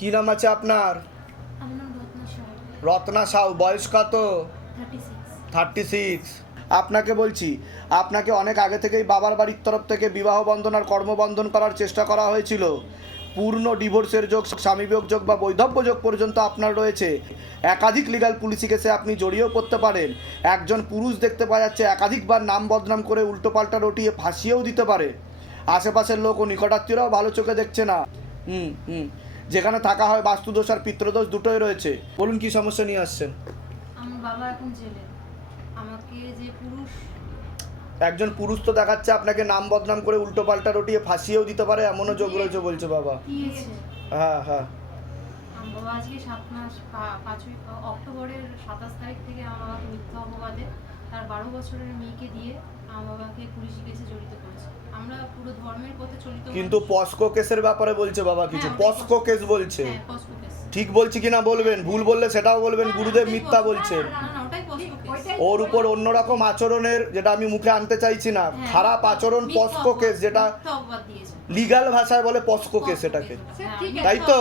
কি নাম আছে আপনার? রত্না সাউ। বয়স কত? থার্টি সিক্স আপনাকে বলছি আপনাকে অনেক আগে থেকেই বাবার বাড়ির তরফ থেকে বিবাহ বন্ধন আর কর্মবন্ধন করার চেষ্টা করা হয়েছিল। পূর্ণ ডিভোর্সের যোগ স্বামী বিয়োগ যোগ বা বৈধব্য যোগ পর্যন্ত আপনার রয়েছে। একাধিক লিগাল পুলিশি কেসে আপনি জড়িয়েও পড়তে পারেন। একজন পুরুষ দেখতে পাওয়া যাচ্ছে একাধিকবার নাম বদনাম করে উল্টোপাল্টা রটিয়ে ফাঁসিয়েও দিতে পারে। আশেপাশের লোক ও নিকটাত্মীয়রাও ভালো চোখে দেখছে না। হুম হুম। যেখানে থাকা হয় বাস্তুদোষ আর পিতৃদোষ দুটোই রয়েছে। বলুন কি সমস্যা নিয়ে আসছেন? আমার বাবা এখন জেলে। আমাকে যে পুরুষ একজন পুরুষ তো দেখাচ্ছে আপনাকে নাম বদনাম করে উল্টো পাল্টা রটিয়ে ফাঁসিয়েও দিতে পারে এমনও যোগ রয়েছে বলছে বাবা। হ্যাঁ হ্যাঁ। বাবা আজকে সাত মাস পাঁচই অক্টোবরের সাতাশ তারিখ থেকে আমার বাবাকে মিথ্যা অপবাদে তার বারো বছরের মেয়েকে দিয়ে আমার বাবাকে পুলিশি কেসে জড়িত করেছে। আমরা পুরো ধর্মের পথে চলিত কিন্তু পস্কো কেসের ব্যাপারে বলছে বাবা কিছু। হ্যাঁ, পস্কো কেস বলছে। হ্যাঁ পস্কো কেস। ঠিক বলছি কিনা বলবেন? ভুল বললে সেটাও বলবেন। গুরুদেব মিথ্যা। বলছেন। ওর উপর অন্যরকম আচরণের যেটা আমি মুখে আনতে চাইছি না হ্যাঁ, খারাপ আচরণ পস্কো কেস যেটা লিগাল ভাষায় বলে পস্কো কেস এটাকে। তাই তো।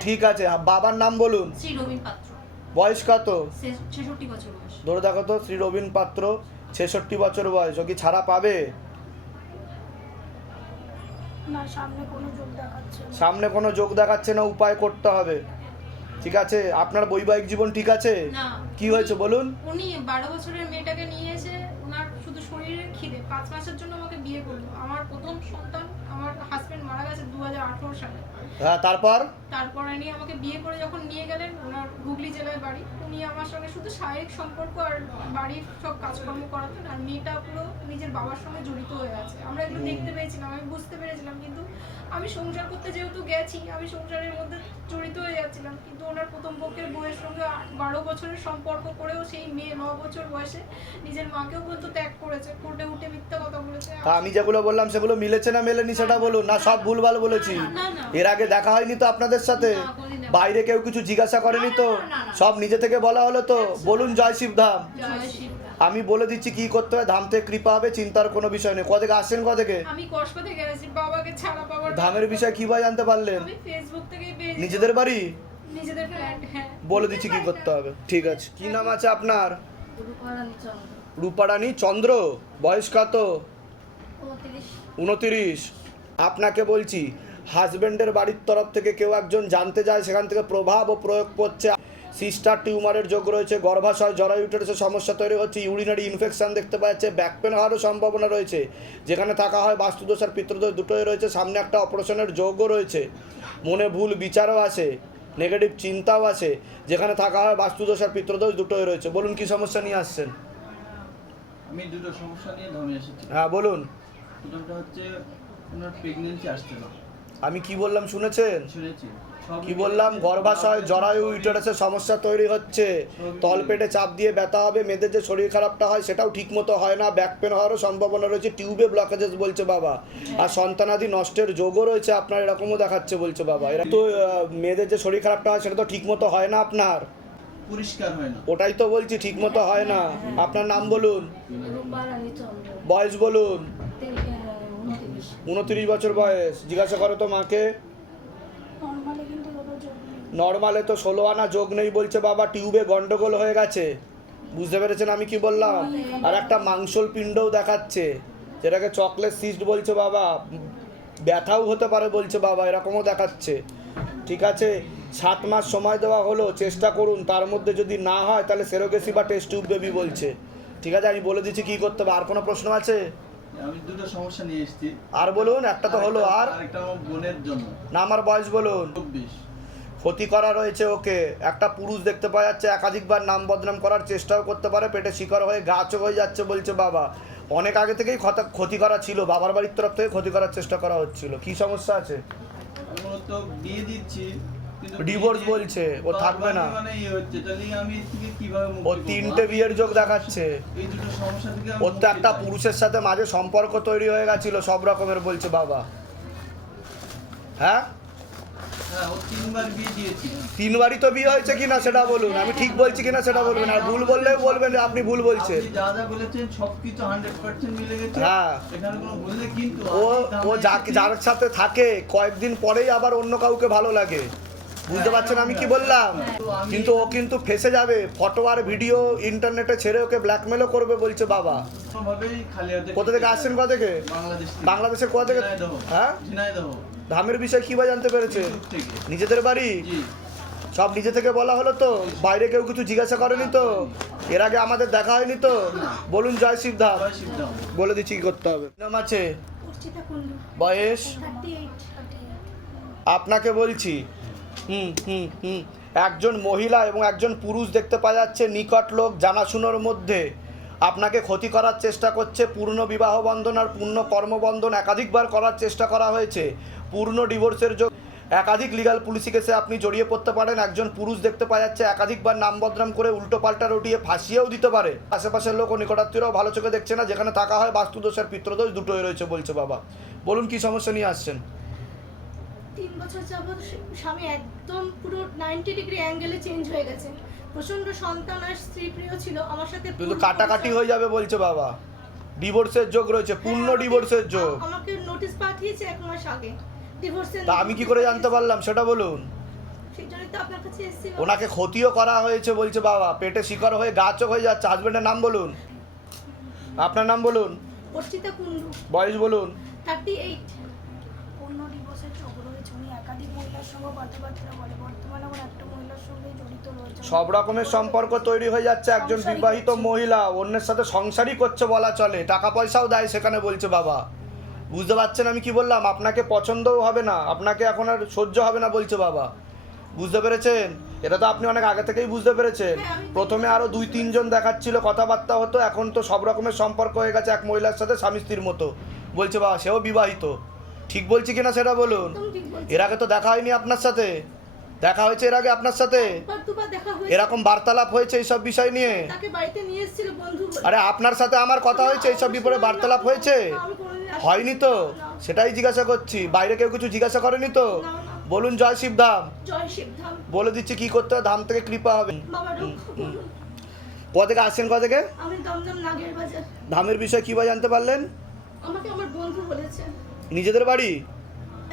ঠিক আছে বাবার নাম বলুন। শ্রী রবীন পাত্র। বয়স কত? ধরে দেখো তো শ্রী রবীন পাত্র। ছেষট্টি বছর বয়স ও কি ছাড়া পাবে? সামনে কোনো যোগ দেখাচ্ছে না। উপায় করতে হবে। ঠিক আছে? আপনার বৈবাহিক জীবন ঠিক আছে? কি হয়েছে বলুন? উনি বারো বছরের মেয়েটাকে নিয়ে এসে ওনার শুধু শরীরের খিদে পাঁচ মাসের জন্য আমাকে বিয়ে করল। আমার প্রথম সন্তান আমার হাজবেন্ড মারা গেছে দু হাজার আঠেরো সালে। হ্যাঁ তারপর? তারপর উনি আমাকে বিয়ে করে যখন নিয়ে গেলেন ওনার হুগলি জেলায় বাড়ি উনি আমার সঙ্গে শুধু শারীরিক সম্পর্ক আর বাড়ির সব কাজকর্ম করাতেন আর মেয়েটা পুরো নিজের বাবার সঙ্গে জড়িত হয়ে আছে। আমরা এগুলো দেখতে পেয়েছিলাম আমি বুঝতে পেরেছিলাম কিন্তু আমি সংসার করতে যেহেতু গেছি আমি সংসারের মধ্যে জড়িত হয়ে যাচ্ছিলাম কিন্তু ওনার প্রথম পক্ষের বউয়ের সঙ্গে বারো বছরের সম্পর্ক করেও সেই মেয়ে ন বছর বয়সে নিজের মাকেও পর্যন্ত ত্যাগ করেছে কোর্টে উঠে মিথ্যা কথা বলেছে। আমি যেগুলো বললাম সেগুলো মিলেছে না মেলেনি সেটা বলুন না সব ভুলভাল বলেছি। এর আগে দেখা হয়নি তো আপনাদের সাথে? বাইরে কেউ কিছু জিজ্ঞাসা করেনি তো। সব নিজে থেকে বলা হলো তো? বলুন জয় শিবধাম আমি বলে দিচ্ছি কি করতে হবে ধাম থেকে কৃপা হবে চিন্তার কোনো বিষয় নেই। কদিকে আসছেন কদিকে? ধামের বিষয়ে কীভাবে জানতে পারলেন? নিজেদের বাড়ি? নিজেদের ফ্ল্যাট হ্যাঁ। বলে দিচ্ছি কি করতে হবে। ঠিক আছে। কি নাম আছে আপনার? রূপারানী চন্দ্র। বয়স কত? উনতিরিশ। আপনাকে বলছি হাজব্যান্ডের বাড়ির তরফ থেকে কেউ একজন জানতে যায় সেখান থেকে প্রভাব ও প্রয়োগ করছে সিস্টার টিউমারের যোগ রয়েছে গর্ভাশয় জরায়ুটের সমস্যা তৈরি হচ্ছে ইউরিনারি ইনফেকশন দেখতে পাওয়া যাচ্ছে ব্যাক পেন হওয়ারও সম্ভাবনা রয়েছে। যেখানে থাকা হয় বাস্তুদোষ আর পিতৃদোষ দুটোই রয়েছে সামনে একটা অপারেশনের যোগও রয়েছে। মনে ভুল বিচারও আছে নেগেটিভ চিন্তাও আছে যেখানে থাকা হয় বাস্তুদোষ আর পিতৃদোষ দুটোই রয়েছে। বলুন কি সমস্যা নিয়ে আসছেন? আমি দুটো সমস্যা নিয়ে ধর্মে এসেছি। হ্যাঁ বলুন। প্রথমটা হচ্ছে ওনার প্রেগনেন্সি আসছে না। আমি কি বললাম শুনেছেন? শুনেছি। কি বললাম? গর্ভাশয় জরায়ু ইউটেরাসের সমস্যা তৈরি হচ্ছে। তলপেটে চাপ দিয়ে ব্যথা হবে মেয়েদের যে শরীর খারাপটা হয় সেটাও ঠিকমতো হয় না। ব্যাক পেন হওয়ারও সম্ভাবনা রয়েছে টিউবে ব্লকেজেস বলছে বাবা। আর সন্তানাদি নষ্টের যোগও রয়েছে আপনার এরকমও দেখাচ্ছে বলছে বাবা। এরা তো মেয়েদের যে শরীর খারাপটা হয় সেটা তো ঠিকমতো হয় না আপনার। পরিষ্কার হয় না। ওটাই তো বলছি ঠিকমতো হয় না। আপনার নাম বলুন। বয়স বলুন। উনত্রিশ বছর বয়স। জিজ্ঞাসা করো তো মাকে। নর্মালে তো ষোলো আনা যোগ নেই বলছে বাবা টিউবে গন্ডগোল হয়ে গেছে। বুঝতে পেরেছেন আমি কি বললাম? আর একটা মাংসল পিণ্ডও দেখাচ্ছে। যেটাকে চকলেট সিস্ট বলছে বাবা ব্যথাও হতে পারে বলছে বাবা এরকমও দেখাচ্ছে। ঠিক আছে? সাত মাস সময় দেওয়া হলো চেষ্টা করুন। তার মধ্যে যদি না হয় তাহলে সেরোগেসি বা টেস্ট টিউব বেবি বলছে। ঠিক আছে? আমি বলে দিচ্ছি কি করতে হবে? আর কোনো প্রশ্ন আছে? আমি দুটো সমস্যা নিয়ে এসেছি। আর বলুন একটা তো হলো আর। একটা আমার বোনের জন্য। না আমার বয়স বলুন। চব্বিশ। ক্ষতি করা রয়েছে ওকে। একটা পুরুষ দেখতে পাওয়া যাচ্ছে একাধিকবার নাম বদনাম করার চেষ্টাও করতে পারে পেটে শিকার হয়ে গাছও হয়ে যাচ্ছে বলছে বাবা। অনেক আগে থেকেই ক্ষত- করা ছিল বাবার বাড়ির তরফ থেকে ক্ষতি করার চেষ্টা করা হচ্ছিল। কি সমস্যা আছে? তো বিয়ে দিচ্ছি। বিয়ে- বলছে, ও থাকবে না। মানে ইয়ে কীভাবে মুক্তি ও তিনটে বিয়ের যোগ দেখাচ্ছে। এই দুটো সমস্যা থেকে আমি ওর তো একটা পুরুষের সাথে মাঝে সম্পর্ক তৈরি হয়ে গেছিল সব রকমের বলছে বাবা। হ্যাঁ? হ্যাঁ ও তিনবার বিয়ে দিয়েছি তিনবারই তো বিয়ে হয়েছে কিনা সেটা বলুন আমি ঠিক বলছি কিনা সেটা বলবেন আর ভুল বললেও বলবেন আপনি ভুল বলছেন। আপনি যা যা বলেছেন সবকিছু হান্ড্রেড পার্সেন্ট মিলে গেছে। হ্যাঁ। এখানে কোনো ভুল কিন্তু ও ও যার সাথে থাকে কয়েকদিন পরেই আবার অন্য কাউকে ভালো লাগে। বুঝতে পারছেন আমি কি বললাম? কিন্তু ও কিন্তু ফেসে যাবে। ফটো আর ভিডিও ইন্টারনেটে ছেড়ে ওকে ব্ল্যাকমেলও করবে বলছে বাবা। কোথা থেকে আসছেন কোথা থেকে? বাংলাদেশ বাংলাদেশের কোথা থেকে? হ্যাঁ। ধামের বিষয় কি বা জানতে পেরেছে? নিজেদের বাড়ি? সব নিজে থেকে বলা হলো তো? বাইরে কেউ কিছু জিজ্ঞাসা করেনি তো? এর আগে আমাদের দেখা হয়নি তো? বলুন জয় শিবধাম। বলে দিচ্ছি কি করতে হবে। নাম আছে? বয়স? আপনাকে বলছি হুম হুম হুম। একজন মহিলা এবং একজন পুরুষ দেখতে পাওয়া যাচ্ছে নিকট লোক জানাশুনোর মধ্যে। আপনাকে ক্ষতি করার চেষ্টা করছে পূর্ণ বিবাহ বন্ধন আর পূর্ণ কর্মবন্ধন একাধিকবার করার চেষ্টা করা হয়েছে। পূর্ণ ডিভোর্সের যোগ একাধিক লিগাল পুলিশি কেসে আপনি জড়িয়ে পড়তে পারেন। একজন পুরুষ দেখতে পাওয়া যাচ্ছে একাধিকবার নাম বদনাম করে উল্টো পাল্টা রটিয়ে ফাঁসিয়েও দিতে পারে। আশেপাশের লোক ও নিকটাত্মীয়রাও ভালো চোখে দেখছে না। যেখানে থাকা হয় বাস্তুদোষ আর পিত্রদোষ দুটোই রয়েছে বলছে বাবা। বলুন কি সমস্যা নিয়ে আসছেন? তিন বছর যাবৎ স্বামী একদম পুরো নাইনটি ডিগ্রি অ্যাঙ্গেলে চেঞ্জ হয়ে গেছে। প্রচণ্ড সন্তান আর স্ত্রী প্রিয় ছিল আমার সাথে কিন্তু কাটাকাটি হয়ে যাবে বলছে বাবা। ডিভোর্সের যোগ রয়েছে পূর্ণ হ্যাঁ, ডিভোর্সের যোগ। আমাকে নোটিশ পাঠিয়েছে এক মাস আগে। ডিভোর্সের তা আমি কি করে জানতে পারলাম? সেটা বলুন। ওনাকে ক্ষতিও করা হয়েছে বলছে বাবা। পেটে শিকার হয়ে গাছও হয়ে যাচ্ছে। হাজবেন্ডের নাম বলুন। আপনার নাম বলুন। বয়স বলুন। থার্টি এইট পূর্ণ ডিভোর্সের চোখ রয়েছে উনি একাধিক মহিলার সঙ্গে কথাবার্তা বলে। বর্তমানে আমার একটা মহিলার সঙ্গে জড়িত রয়েছে। সব রকমের সম্পর্ক তৈরি হয়ে যাচ্ছে। একজন বিবাহিত মহিলা অন্যের সাথে সংসারই করছে বলা চলে। টাকা পয়সাও দেয় সেখানে বলছে বাবা। বুঝতে পারছেন আমি কি বললাম? আপনাকে পছন্দও হবে না আপনাকে এখন আর সহ্য হবে না বলছে বাবা। বুঝতে পেরেছেন? এটা তো আপনি অনেক আগে থেকেই বুঝতে পেরেছেন। হ্যাঁ, প্রথমে আরও দুই তিনজন দেখাচ্ছিল কথাবার্তা হতো এখন তো সব রকমের সম্পর্ক হয়ে গেছে এক মহিলার সাথে স্বামী স্ত্রীর মতো। বলছে বাবা সেও বিবাহিত। ঠিক বলছি কিনা সেটা বলুন। এর আগে তো দেখা হয়নি আপনার সাথে। দেখা হয়েছে এর আগে আপনার সাথে। এরকম বার্তালাপ হয়েছে এইসব বিষয় নিয়ে। আরে আপনার সাথে আমার কথা হয়েছে এইসব ব্যাপারে বার্তালাপ হয়েছে। হয়নি তো? সেটাই জিজ্ঞাসা করছি। বাইরে কেউ কিছু জিজ্ঞাসা করেনি তো। বলুন জয় জয় শিবধাম বলে দিচ্ছি কি করতে হবে ধাম থেকে কৃপা হবে। কোথা থেকে আসছেন কোথা থেকে? ধামের বিষয়ে কী বা জানতে পারলেন? নিজেদের বাড়ি?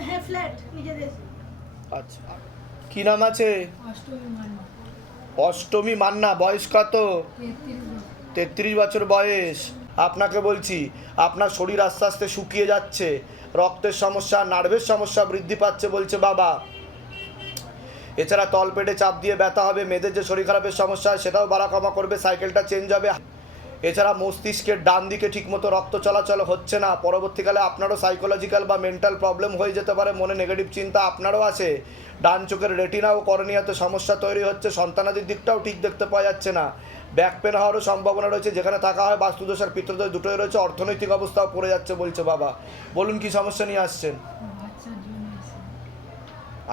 হ্যাঁ ফ্ল্যাট নিজেদের। আচ্ছা। কি নাম আছে? অষ্টমী মান্না। অষ্টমী মান্না বয়স কত? তেত্রিশ বছর। বয়স। আপনাকে বলছি আপনার শরীর আস্তে আস্তে শুকিয়ে যাচ্ছে রক্তের সমস্যা নার্ভের সমস্যা বৃদ্ধি পাচ্ছে বলছে বাবা। এছাড়া তলপেটে চাপ দিয়ে ব্যথা হবে মেয়েদের যে শরীর খারাপের সমস্যা হয় সেটাও বাড়া কমা করবে সাইকেলটা চেঞ্জ হবে। এছাড়া মস্তিষ্কের ডান দিকে ঠিকমতো রক্ত চলাচল হচ্ছে না। পরবর্তীকালে আপনারও সাইকোলজিক্যাল বা মেন্টাল প্রবলেম হয়ে যেতে পারে, মনে নেগেটিভ চিন্তা আপনারও আছে। ডান চোখের রেটিনা ও করণীয়তে সমস্যা তৈরি হচ্ছে, সন্তানাদির দিকটাও ঠিক দেখতে পাওয়া যাচ্ছে না। ব্যাক পেন হওয়ারও সম্ভাবনা রয়েছে, যেখানে থাকা হয় বাস্তুদোষ আর পিত্রদোষ দুটোই রয়েছে, অর্থনৈতিক অবস্থাও পড়ে যাচ্ছে বলছে বাবা। বলুন কি সমস্যা নিয়ে আসছেন?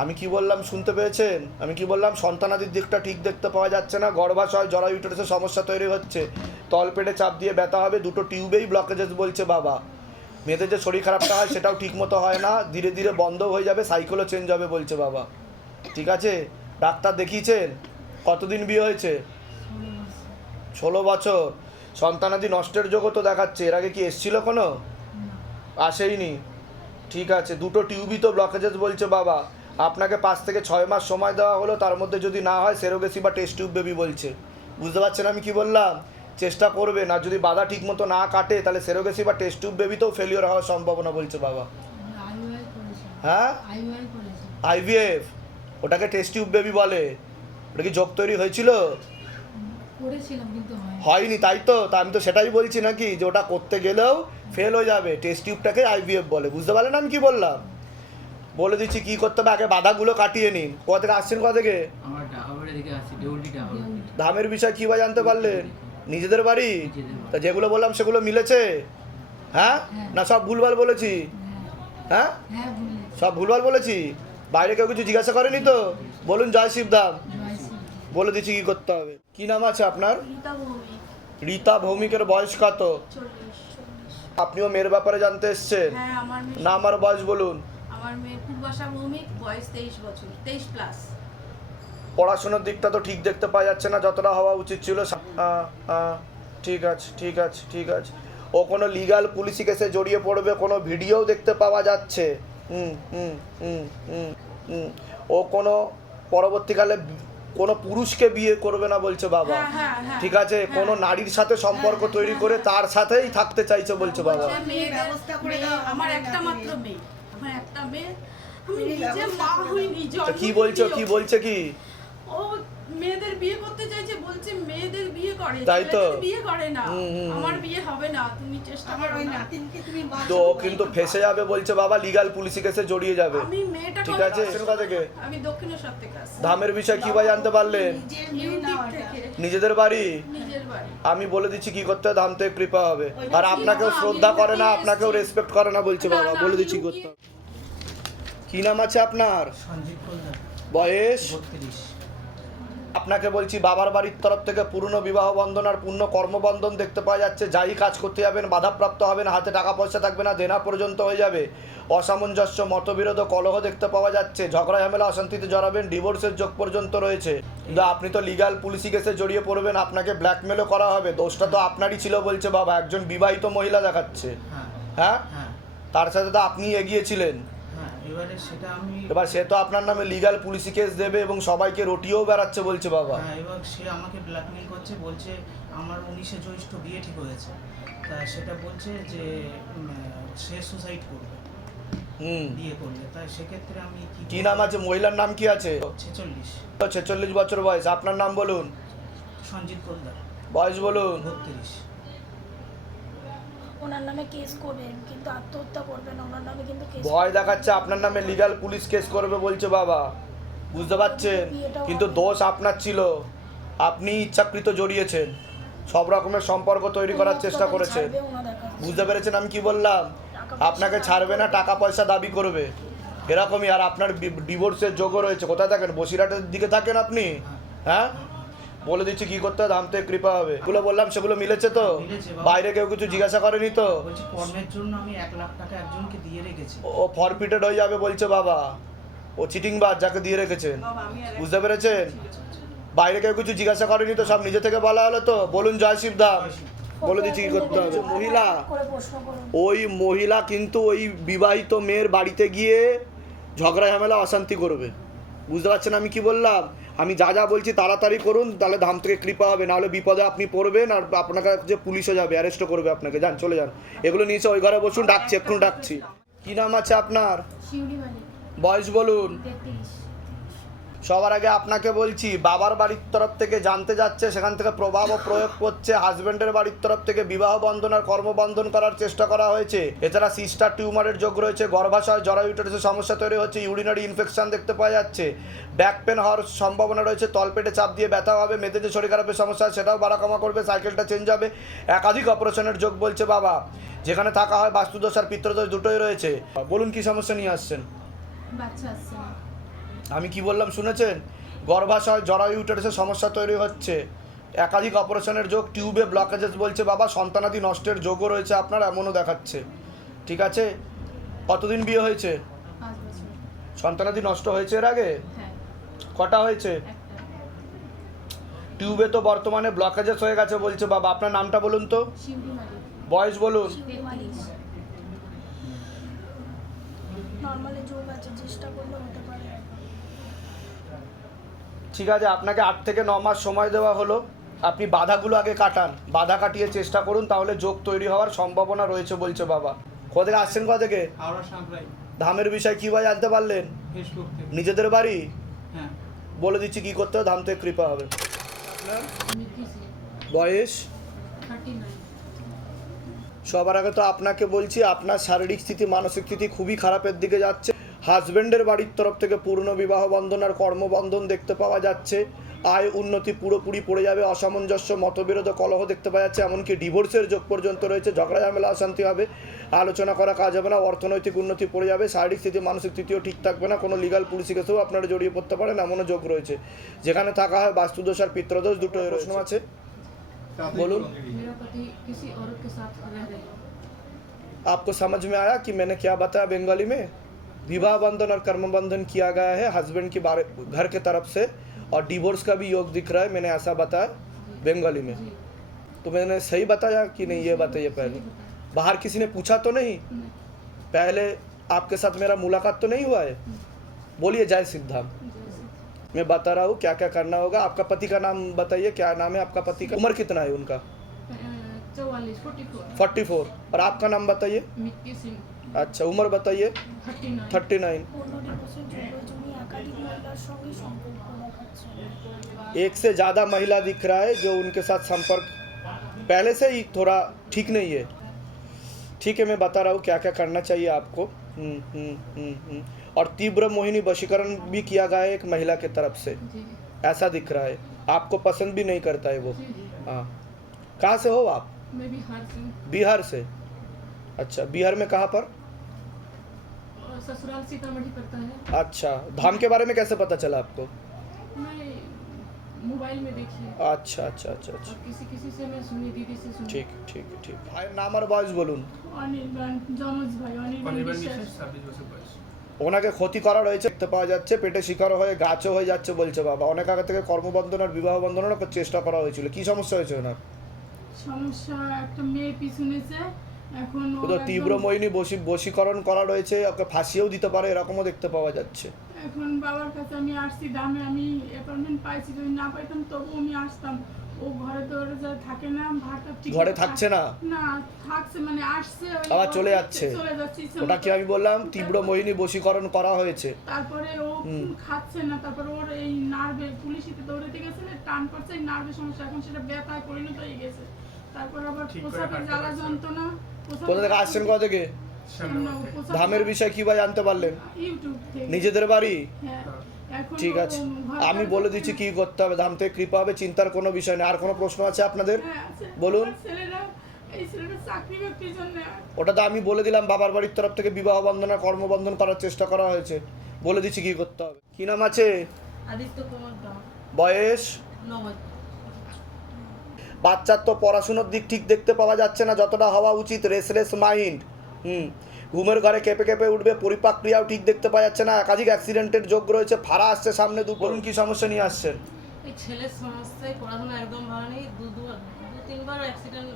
আমি কি বললাম শুনতে পেয়েছেন? আমি কি বললাম? সন্তানাদির দিকটা ঠিক দেখতে পাওয়া যাচ্ছে না, গর্ভাশয় জরা ইউটারাসের সমস্যা তৈরি হচ্ছে। তলপেটে চাপ দিয়ে ব্যথা হবে দুটো টিউবেই ব্লকেজেস বলছে বাবা। মেয়েদের যে শরীর খারাপটা হয় সেটাও ঠিক মতো হয় না ধীরে ধীরে বন্ধ হয়ে যাবে সাইকেলও চেঞ্জ হবে বলছে বাবা। ঠিক আছে? ডাক্তার দেখিয়েছেন? কতদিন বিয়ে হয়েছে? ষোলো বছর। সন্তানাদি নষ্টের তো দেখাচ্ছে এর আগে কি এসছিল কোনো? আসেইনি। ঠিক আছে দুটো টিউবই তো ব্লকেজেস বলছে বাবা। আপনাকে পাঁচ থেকে ছয় মাস সময় দেওয়া হলো তার মধ্যে যদি না হয় সেরোগেসি বা টেস্ট টিউব বেবি বলছে। বুঝতে পারছেন আমি কি বললাম? চেষ্টা করবেন আর যদি বাধা ঠিক মতো না কাটে তাহলে সেরোগেসি বা টেস্ট টিউব বেবিতেও ফেলিওর হওয়ার সম্ভাবনা বলছে বাবা। হ্যাঁ? আইভিএফ ওটাকে টেস্ট টিউব বেবি বলে। ওটা কি যোগ তৈরি হয়েছিল? হয় হয়নি। তাই তো তা আমি তো সেটাই বলছি নাকি যে ওটা করতে গেলেও ফেল হয়ে যাবে। টেস্ট টিউবটাকে আইভিএফ বলে বুঝতে পারলেন আমি কি বললাম? বলে দিচ্ছি কি করতে হবে আগে বাধাগুলো কাটিয়ে নিন। কোথা থেকে আসছেন কোথা থেকে? ধামের বিষয় কী বা জানতে পারলেন? নিজেদের বাড়ি? তা যেগুলো বললাম সেগুলো মিলেছে? হ্যাঁ? না সব ভুলভাল বলেছি? হ্যাঁ। হ্যাঁ? সব ভুলভাল বলেছি? বাইরে কেউ কিছু জিজ্ঞাসা করেনি তো? বলুন জয় শিবধাম বলে দিচ্ছি কি করতে হবে। কি নাম আছে আপনার? রীতা ভৌমিকের বয়স কত? আপনিও মেয়ের ব্যাপারে জানতে এসছেন? না আমার মেয়ে নাম আর বয়স বলুন। আমার পূর্বাশা ভৌমিক বয়স তেইশ বছর তেইশ প্লাস পড়াশোনার দিকটা তো ঠিক দেখতে পাওয়া যাচ্ছে না যতটা হওয়া উচিত ছিল ঠিক আছে ঠিক আছে ঠিক আছে। ও কোনো লিগাল পুলিশি কেসে জড়িয়ে পড়বে কোনো ভিডিও দেখতে পাওয়া যাচ্ছে। হুম হুম হুম হুম হুম। ও কোনো পরবর্তীকালে কোনো পুরুষকে বিয়ে করবে না বলছে বাবা। হ্যাঁ, হ্যাঁ, হ্যাঁ। ঠিক আছে? কোনো নারীর সাথে সম্পর্ক তৈরি করে তার সাথেই থাকতে চাইছে বলছে বাবা। আমার একটা মাত্র মেয়ে। আমার একটা মেয়ে। কি বলছো কি। বলছে কি? ও মেয়েদের বিয়ে করতে চাইছে বলছে মেয়েদের বিয়ে করে তাই তো? বিয়ে করে না। হুম, হুম, হুম। আমার বিয়ে হবে না তুমি চেষ্টা করো না। নাতিনকে তুমি তো কিন্তু ফেসে যাবে বলছে বাবা লিগাল পুলিশি কেসে জড়িয়ে যাবে। আমি মেয়েটা ঠিক আছে? কোথা থেকে। আমি দক্ষিণেশ্বর থেকে আসছি। ধামের বিষয় কি ভাই জানতে পারলেন? নিজেদের বাড়ি? আমি বলে দিচ্ছি কি করতে হয়? ধাম থেকে কৃপা হবে। আর আপনাকেও শ্রদ্ধা করে না আপনাকেও রেসপেক্ট করে না বলছে বাবা বলে দিচ্ছি কি করতে হবে। কি নাম আছে আপনার? সঞ্জীব বয়স? বত্রিশ। আপনাকে বলছি বাবার বাড়ির তরফ থেকে পুরনো বিবাহ বন্ধন আর পূর্ণ কর্মবন্ধন দেখতে পাওয়া যাচ্ছে। যাই কাজ করতে যাবেন বাধাপ্রাপ্ত হবেন হাতে টাকা পয়সা থাকবে না দেনা পর্যন্ত হয়ে যাবে। অসামঞ্জস্য মতবিরোধ কলহ দেখতে পাওয়া যাচ্ছে। ঝগড়া ঝামেলা অশান্তিতে জড়াবেন ডিভোর্সের যোগ পর্যন্ত রয়েছে। কিন্তু আপনি তো লিগাল পুলিশি কেসে জড়িয়ে পড়বেন আপনাকে ব্ল্যাকমেলও করা হবে। দোষটা তো আপনারই ছিল বলছে বাবা একজন বিবাহিত মহিলা দেখাচ্ছে। হ্যাঁ। হ্যাঁ? হ্যাঁ। তার সাথে তো আপনি এগিয়েছিলেন এবারে সেটা আমি এবার সে তো আপনার নামে লিগাল পুলিশি কেস দেবে এবং সবাইকে রটিয়েও বেড়াচ্ছে বলছে বাবা। হ্যাঁ এবার সে আমাকে ব্ল্যাকমেল করছে বলছে আমার উনিশে জ্যৈষ্ঠ বিয়ে ঠিক হয়েছে। তা সেটা বলছে যে সে সুসাইড করবে। হুম। বিয়ে করলে। তাই সেক্ষেত্রে আমি কি কি নাম আছে? মহিলার নাম কি আছে? ছেচল্লিশ। ছেচল্লিশ বছর বয়স আপনার নাম বলুন। সঞ্জিত কলদার বয়স বলুন। বত্রিশ। ওনার নামে কেস করবেন কিন্তু আত্মহত্যা করবেন ওনার নামে কিন্তু কেস ভয় দেখাচ্ছে আপনার নামে লিগাল পুলিশ কেস করবে বলছে বাবা। বুঝতে পারছেন? কিন্তু দোষ আপনার ছিল। আপনি ইচ্ছাকৃত জড়িয়েছেন। সব রকমের সম্পর্ক তৈরি করার চেষ্টা করেছেন। বুঝতে পেরেছেন আমি কি বললাম? আপনাকে ছাড়বে না টাকা পয়সা দাবি করবে। এরকমই আর আপনার ডিভোর্সের যোগও রয়েছে। কোথায় থাকেন? বসিরহাটের দিকে থাকেন আপনি? হ্যাঁ? বলে দিচ্ছি কি করতে হয় ধাম কৃপা হবে। এগুলো বললাম সেগুলো মিলেছে তো? বাইরে কেউ কিছু জিজ্ঞাসা করেনি তো? কর্মের জন্য আমি এক লাখ টাকা একজনকে দিয়ে রেখেছি। ও ফরফিটেড হয়ে যাবে বলছে বাবা। ও চিটিং বাজ যাকে দিয়ে রেখেছেন। বুঝতে পেরেছেন? বাইরে কেউ কিছু জিজ্ঞাসা করেনি তো? সব নিজে থেকে বলা হলো তো? বলুন জয় শিবধাম বলে দিচ্ছি কি করতে হবে? মহিলা করে প্রশ্ন করুন ওই মহিলা কিন্তু ওই বিবাহিত মেয়ের বাড়িতে গিয়ে ঝগড়া ঝামেলা অশান্তি করবে। বুঝতে পারছেন আমি কি বললাম? আমি যা যা বলছি তাড়াতাড়ি করুন তাহলে ধাম থেকে কৃপা হবে নাহলে বিপদে আপনি পড়বেন আর আপনাকে যে পুলিশে যাবে অ্যারেস্টও করবে আপনাকে। যান চলে যান। এগুলো নিয়েছে ওই ঘরে বসুন ডাকছি এক্ষুনি ডাকছি। কী নাম আছে আপনার? বয়স বলুন। সবার আগে আপনাকে বলছি, বাবার বাড়ির তরফ থেকে জানতে যাচ্ছে, সেখান থেকে প্রভাব ও প্রয়োগ করছে, হাজবেন্ডের বাড়ির তরফ থেকে বিবাহ বন্ধন আর কর্মবন্ধন করার চেষ্টা করা হয়েছে। এছাড়া সিস্টার টিউমারের যোগ রয়েছে, গর্ভাশয় জরায়ুটারিসের সমস্যা তৈরি হচ্ছে, ইউরিনারি ইনফেকশন দেখতে পাওয়া যাচ্ছে। ব্যাক পেন হওয়ার সম্ভাবনা রয়েছে, তলপেটে চাপ দিয়ে ব্যথা হবে মেয়েদের যে শরীর খারাপের সমস্যা সেটাও বাড়া কমা করবে, সাইকেলটা চেঞ্জ হবে। একাধিক অপারেশনের যোগ বলছে বাবা, যেখানে থাকা হয় বাস্তুদোষ আর পিত্রদোষ দুটোই রয়েছে। বলুন কি সমস্যা নিয়ে আসছেন? বাচ্চা আসছে। আমি কি বললাম শুনেছেন? গর্ভাশয় জরায়ু ইউটারাসের সমস্যা তৈরি হচ্ছে। একাধিক অপারেশনের যোগ টিউবে ব্লকেজেস বলছে বাবা সন্তানাদি নষ্টের যোগও রয়েছে আপনার এমনও দেখাচ্ছে। ঠিক আছে? কতদিন বিয়ে হয়েছে? সন্তানাদি নষ্ট হয়েছে এর আগে? হ্যাঁ। কটা হয়েছে? টিউবে তো বর্তমানে ব্লকেজেস হয়ে গেছে বলছে বাবা আপনার নামটা বলুন তো? বয়স বলুন। চেষ্টা করলে হতে পারে। ঠিক আছে আপনাকে আট থেকে ন মাস সময় দেওয়া হলো। আপনি বাধাগুলো আগে কাটান। বাধা কাটিয়ে চেষ্টা করুন তাহলে যোগ তৈরি হওয়ার সম্ভাবনা রয়েছে বলছে বাবা। কোথা থেকে আসছেন কোথা থেকে? ধামের বিষয় কী বা জানতে পারলেন? নিজেদের বাড়ি? হ্যাঁ। বলে দিচ্ছি কি করতে হবে ধাম থেকে কৃপা হবে। বয়স? সবার আগে তো আপনাকে বলছি আপনার শারীরিক স্থিতি মানসিক স্থিতি খুবই খারাপের দিকে যাচ্ছে। হাজবেন্ডের বাড়ির তরফ থেকে পূর্ণ বিবাহ বন্ধন আর কর্মবন্ধন দেখতে পাওয়া যাচ্ছে আয় উন্নতি পুরোপুরি পড়ে যাবে অসামঞ্জস্য মতবিরোধ কলহ দেখতে পাওয়া যাচ্ছে এমনকি ডিভোর্সের যোগ পর্যন্ত রয়েছে ঝগড়া ঝামেলা অশান্তি হবে আলোচনা করা কাজ হবে না অর্থনৈতিক উন্নতি পড়ে যাবে শারীরিক স্থিতি মানসিক স্থিতিও ঠিক থাকবে না কোনো লিগাল পুলিশি কেসেও আপনারা জড়িয়ে পড়তে পারেন এমনও যোগ রয়েছে যেখানে থাকা হয় বাস্তুদোষ আর পিত্রদোষ দুটো প্রশ্ন আছে বলুন मेरा पति किसी औरत के साथ रह रहे हैं आपको समझ में आया कि मैंने क्या बताया बंगाली में विवाह बंधन और कर्म बंधन किया गया है हस्बैंड के बारे घर के तरफ़ से और डिवोर्स का भी योग दिख रहा है मैंने ऐसा बताया बंगाली में। तो मैंने सही बताया कि नहीं ये बताइए पहले। बाहर किसी ने पूछा तो नहीं? पहले आपके साथ मेरा मुलाकात तो नहीं हुआ है? बोलिए जय सिद्धाम मैं बता रहा हूँ क्या क्या करना होगा। आपका पति का नाम बताइए क्या नाम है आपका पति का? उम्र कितना है उनका? Forty four. और आपका नाम बताइए। मिक्की सिंह अच्छा उम्र बताइए थर्टी नाइन थर्टी नाइन পনেরো ডিভোর্সের জন্য জমি একাধিক মহিলার সঙ্গে সম্পর্ক দেখাচ্ছে एक से ज़्यादा महिला दिख रहा है जो उनके साथ संपर्क पहले से ही थोड़ा ठीक नहीं है ठीक है मैं बता रहा हूँ क्या क्या करना चाहिए आपको हम्म, हम्म, हम्म, हम्म। और तीव्र मोहिनी वशीकरण भी किया गया है एक महिला की तरफ से जी ऐसा दिख रहा है आपको पसंद भी नहीं करता है वो जी जी हाँ कहाँ से हो आप मैं बिहार से हूँ बिहार से अच्छा बिहार में कहाँ पर और ससुराल सीतामढ़ी पड़ता है अच्छा धाम के बारे में कैसे पता चला आपको मैं मोबाइल में देखी है अच्छा अच्छा अच्छा अच्छा और किसी किसी से मैं सुनी दीदी से सुनी ঠিক ঠিক ঠিক ভাইয়ের নাম আর বয়স বলুন অনির্বাণ যমজ ভাই অনির্বাণ অনির্বাণ বিশ্বাস বিশ্বাস ছাব্বিশ বছর বয়স ওনাকে ক্ষতি করা রয়েছে দেখতে পাওয়া যাচ্ছে পেটে শিকার হয়ে গাছও হয়ে যাচ্ছে বলছে বাবা অনেক আগে থেকে কর্মবন্ধন আর বিবাহ বন্ধনের চেষ্টা করা হয়েছিল কি সমস্যা হয়েছে ওনার সমস্যা একটা মেয়ে পিছনেছে তীব্র মহিনী বশী বশীকরণ করা রয়েছে ওকে ফাঁসিয়েও দিতে পারে এরকমও দেখতে পাওয়া যাচ্ছে। এখন বাবার কাছে আমি আসছি দামে আমি অ্যাপার্টমেন্ট পাইছি যদি না পাইতাম তবু আমি আসতাম। ও ঘরে তো থাকে না ভাড়া ঠিক ঘরে থাকছে না? না থাকছে মানে আসছে আবার চলে যাচ্ছে। চলে যাচ্ছে ওটা কি আমি বললাম? তীব্র মোহিনী বশীকরণ করা হয়েছে। তারপরে ও খাচ্ছে না তারপরে ওর এই নার্ভে পুলিশিতে দৌড়াতে গেছে টান পড়ছে এই নার্ভে সমস্যা এখন সেটা ব্যথায় পরিণত হয়ে গেছে। তারপর আবার প্রসাবের জ্বালা যন্ত্রণা কোথা থেকে আসছেন কোথা থেকে? ধামের বিষয় কীভাবে জানতে পারলেন? নিজেদের বাড়ি? ঠিক আছে। আমি বলে দিচ্ছি কি করতে হবে ধাম থেকে কৃপা হবে চিন্তার কোনো বিষয় নেই। আর কোনো প্রশ্ন আছে আপনাদের? বলুন। ওটা তো আমি বলে দিলাম বাবার বাড়ির তরফ থেকে বিবাহ বন্ধনা কর্মবন্ধন করার চেষ্টা করা হয়েছে। বলে দিচ্ছি কি করতে হবে। কি নাম আছে? বয়স? বাচ্চার তো পড়াশুনোর দিক ঠিক দেখতে পাওয়া যাচ্ছে না যতটা হওয়া উচিত রেসলেস মাইন্ড হুম ঘুমের ঘরে কেঁপে কেঁপে উঠবে পরিপাক ক্রিয়াও ঠিক দেখতে পাওয়া যাচ্ছে না একাধিক অ্যাক্সিডেন্টের যোগ রয়েছে ফাড়া আসছে সামনে দু বলুন কি সমস্যা নিয়ে আসছেন? ছেলের সমস্যায় পড়াশোনা একদম ভালো নেই দু দু তিনবার অ্যাক্সিডেন্ট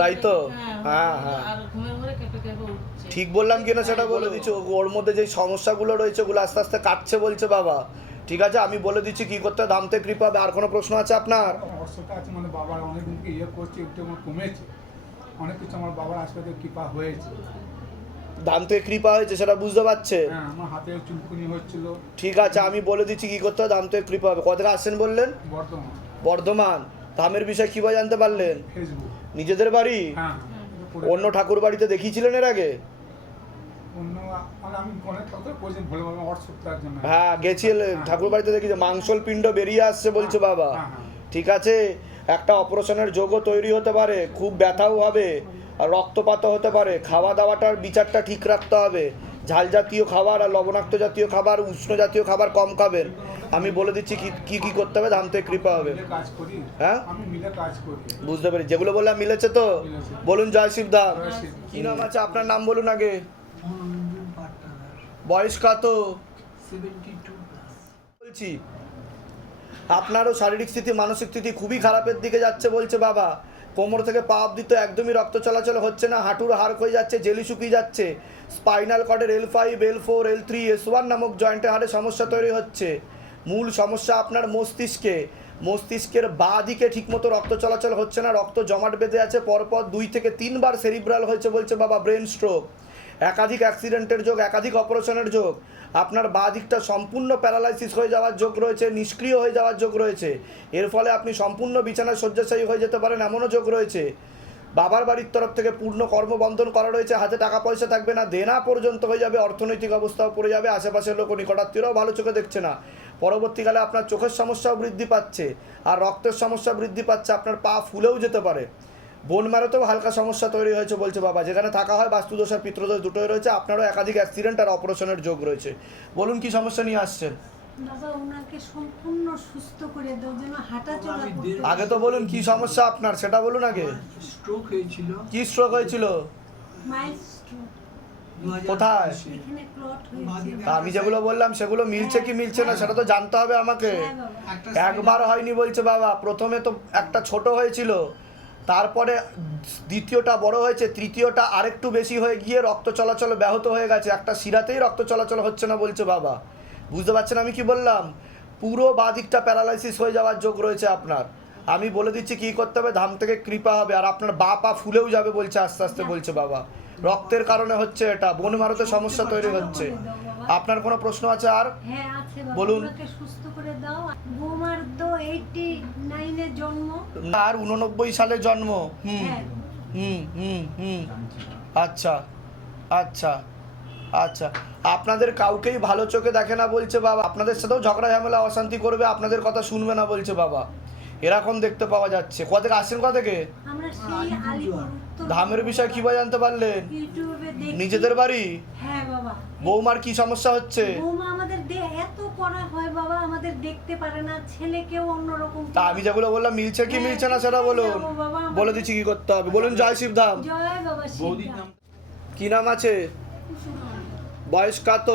তাই তো? হ্যাঁ, হ্যাঁ, হ্যাঁ। আর ঘুমের ঘরে কেঁপে কেঁপে উঠছে। ঠিক বললাম কিনা সেটা বলে দিচ্ছি ওর মধ্যে যে সমস্যাগুলো রয়েছে ওগুলো আস্তে আস্তে কাটছে বলছে বাবা। ঠিক আছে আমি বলে দিচ্ছি কি করতে দামতে কৃপা হবে আর কোনো প্রশ্ন আছে আপনার? অর্থটা আছে মানে বাবার ইয়ে করছে একটু আমার কমেছে। অনেক কিছু আমার বাবার আশীর্বাদে কৃপা হয়েছে। দাম থেকে কৃপা হয়েছে সেটা বুঝতে পারছে? হ্যাঁ আমার হাতে চুলকুনি হচ্ছিল। ঠিক আছে আমি বলে দিচ্ছি কি করতে হবে দাম থেকে কৃপা হবে। কোথা আসছেন বললেন? বর্ধমান। দামের বিষয়ে কী বা জানতে পারলেন? নিজেদের বাড়ি? হ্যাঁ অন্য ঠাকুর বাড়িতে দেখিয়েছিলেন এর আগে? হ্যাঁ গেছিলেন ঠাকুর বাড়িতে দেখি মাংসল পিণ্ড বেরিয়ে আসছে বলছে বাবা। হ্যাঁ, হ্যাঁ। ঠিক আছে একটা অপারেশনের যোগও তৈরি হতে পারে খুব ব্যথাও হবে আর রক্তপাতও হতে পারে। খাওয়া দাওয়াটার বিচারটা ঠিক রাখতে হবে। ঝাল জাতীয় খাবার আর লবণাক্ত জাতীয় খাবার উষ্ণ জাতীয় খাবার কম খাবেন। আমি বলে দিচ্ছি কি কি করতে হবে? ধান থেকে কৃপা হবে। হ্যাঁ? বুঝতে পেরেছি। যেগুলো বললাম মিলেছে তো? বলুন জয় জয় কি নাম আছে? আপনার নাম বলুন আগে। বয়স কত? বলছি আপনারও শারীরিক স্থিতি মানসিক স্থিতি খুবই খারাপের দিকে যাচ্ছে বলছে বাবা। কোমর থেকে পা অব্দি তো একদমই রক্ত চলাচল হচ্ছে না হাঁটুর হাড় হয়ে যাচ্ছে জেলি শুকিয়ে যাচ্ছে। Spinal কর্ডের L five L four L three S one নামক জয়েন্টের হাড়ে সমস্যা তৈরি হচ্ছে। মূল সমস্যা আপনার মস্তিষ্কে। মস্তিষ্কের বাঁ দিকে ঠিকমতো রক্ত চলাচল হচ্ছে না রক্ত জমাট বেঁধে আছে পরপর দুই থেকে তিনবার সেরিব্রাল হয়েছে বলছে বাবা ব্রেন স্ট্রোক একাধিক অ্যাক্সিডেন্টের যোগ, একাধিক অপারেশনের যোগ। আপনার বাঁ দিকটা সম্পূর্ণ প্যারালাইসিস হয়ে যাওয়ার যোগ রয়েছে, নিষ্ক্রিয় হয়ে যাওয়ার যোগ রয়েছে। এর ফলে আপনি সম্পূর্ণ বিছানায় শয্যাশায়ী হয়ে যেতে পারেন, এমনও যোগ রয়েছে। বাবার বাড়ির তরফ থেকে পূর্ণ কর্মবন্ধন করা রয়েছে, হাতে টাকা পয়সা থাকবে না, দেনা পর্যন্ত হয়ে যাবে, অর্থনৈতিক অবস্থাও পড়ে যাবে, আশেপাশের লোক নিকটাত্মীয়রাও ভালো চোখে দেখছে না। পরবর্তীকালে আপনার চোখের সমস্যাও বৃদ্ধি পাচ্ছে, আর রক্তের সমস্যা বৃদ্ধি পাচ্ছে, আপনার পা ফুলেও যেতে পারে। বোন ম্যারোতেও হালকা সমস্যা তৈরি হয়েছে বলছে বাবা। যেখানে থাকা হয় বাস্তুদোষ আর পিত্রদোষ দুটোই রয়েছে আপনারও একাধিক অ্যাক্সিডেন্ট আর অপারেশনের যোগ রয়েছে। বলুন কি সমস্যা নিয়ে আসছেন? সম্পূর্ণ সুস্থ করে দাও যেন হাঁটা চলা করতে আগে তো বলুন কি সমস্যা আপনার? সেটা বলুন আগে। স্ট্রোক হয়েছিল। কি স্ট্রোক হয়েছিল? কোথায়? আমি যেগুলো বললাম সেগুলো মিলছে কি মিলছে না সেটা তো জানতে হবে আমাকে। হ্যাঁ একবার হয়নি বলছে বাবা প্রথমে তো একটা ছোট হয়েছিল তারপরে দ্বিতীয়টা বড় হয়েছে, তৃতীয়টা আরেকটু বেশি হয়ে গিয়ে রক্ত চলাচল ব্যাহত হয়ে গেছে। একটা শিরাতেই রক্ত চলাচল হচ্ছে না বলছে বাবা। বুঝতে পারছেন আমি কি বললাম? পুরো বাদিকটা প্যারালাইসিস হয়ে যাওয়ার যোগ রয়েছে আপনার। আমি বলে দিচ্ছি কি করতে হবে? ধাম থেকে কৃপা হবে। আর আপনার বা পা ফুলেও যাবে বলছে, আস্তে আস্তে বলছে বাবা। রক্তের কারণে হচ্ছে এটা বন মারতে সমস্যা তৈরি হচ্ছে। আপনার কোনো প্রশ্ন আছে আর? হ্যাঁ বলুন। আর উননব্বই সালে জন্ম। হুম হ্যাঁ। হুম হুম হুম। আচ্ছা আচ্ছা আচ্ছা। আপনাদের কাউকেই ভালো চোখে দেখে না বলছে বাবা। আপনাদের সাথেও ঝগড়া ঝামেলা অশান্তি করবে আপনাদের কথা শুনবে না বলছে বাবা। এরকম দেখতে পাওয়া যাচ্ছে? কোথা থেকে আসছেন কোথা থেকে? ধামের বিষয়ে কি জানতে পারলেন? নিজেদের বাড়ি? হ্যাঁ বাবা। বৌমার কি সমস্যা হচ্ছে? আমাদের এত করা হয় বাবা আমাদের দেখতে পারে না ছেলেকেও অন্যরকম তা আমি যেগুলো বললাম মিলছে কি মিলছে না সেটা বলুন। বলে দিচ্ছি কি করতে হবে। বলুন জয় শিবধাম জয় বাবা বৌদির শিবধাম। নাম কি নাম আছে? বয়স কত?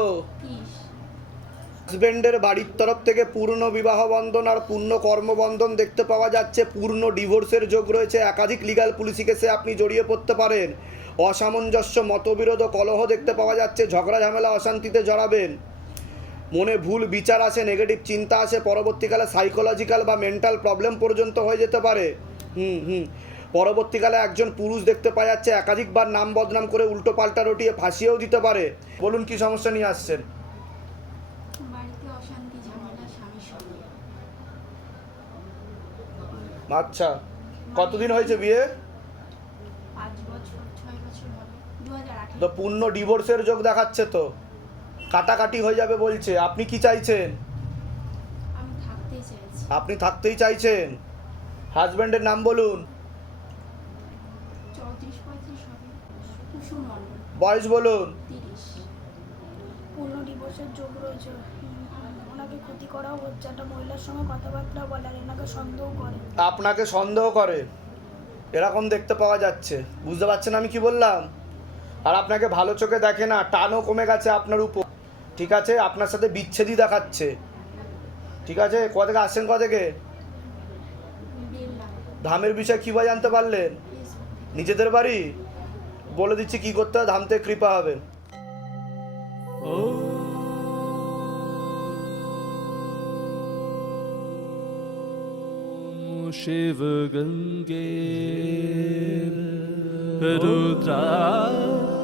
হাজবেন্ডের বাড়ির তরফ থেকে পূর্ণ বিবাহ বন্ধন আর পূর্ণ কর্মবন্ধন দেখতে পাওয়া যাচ্ছে। পূর্ণ ডিভোর্সের যোগ রয়েছে। একাধিক লিগাল পুলিশি কেসে আপনি জড়িয়ে পড়তে পারেন। অসামঞ্জস্য, মতবিরোধ ও কলহ দেখতে পাওয়া যাচ্ছে। ঝগড়া, ঝামেলা, অশান্তিতে জড়াবেন। মনে ভুল, বিচার আসে নেগেটিভ চিন্তা আসে, পরবর্তীকালে সাইকোলজিক্যাল বা মেন্টাল প্রবলেম পর্যন্ত হয়ে যেতে পারে। হুম হুম। পরবর্তীকালে একজন পুরুষ দেখতে পাওয়া যাচ্ছে, একাধিকবার নাম বদনাম করে উল্টো পাল্টা রটিয়ে ফাঁসিয়েও দিতে পারে। বলুন কি সমস্যা নিয়ে আসছেন বাড়িতে অশান্তি ঝামেলা স্বামীর সঙ্গে আচ্ছা কতদিন হয়েছে বিয়ে? তো পূর্ণ ডিভোর্সের যোগ দেখাচ্ছে তো। কাটাকাটি হয়ে যাবে বলছে আপনি কি চাইছেন? আপনি থাকতেই চাইছেন? হাজব্যান্ডের নাম বলুন। বয়স বলুন। পূর্ণ ডিভোর্সের যোগ রয়েছে। ক্ষতি করাও হচ্ছে একটা মহিলার সঙ্গে কথাবার্তা এনাকে সন্দেহ করে। আপনাকে সন্দেহ করে। এরকম দেখতে পাওয়া যাচ্ছে। বুঝতে পারছেন আমি কি বললাম? আর আপনাকে ভালো চোখে দেখে না, টানও কমে গেছে আপনার উপর। ঠিক আছে? আপনার সাথে বিচ্ছেদই দেখাচ্ছে। ঠিক আছে? কোথা থেকে আসছেন, কোথা থেকে? ধামের বিষয়ে কী বা জানতে পারলেন? নিজেদের বাড়ি? বলে দিচ্ছি কি করতে হবে? ধাম থেকে কৃপা হবে। Shiva Gange Rudra.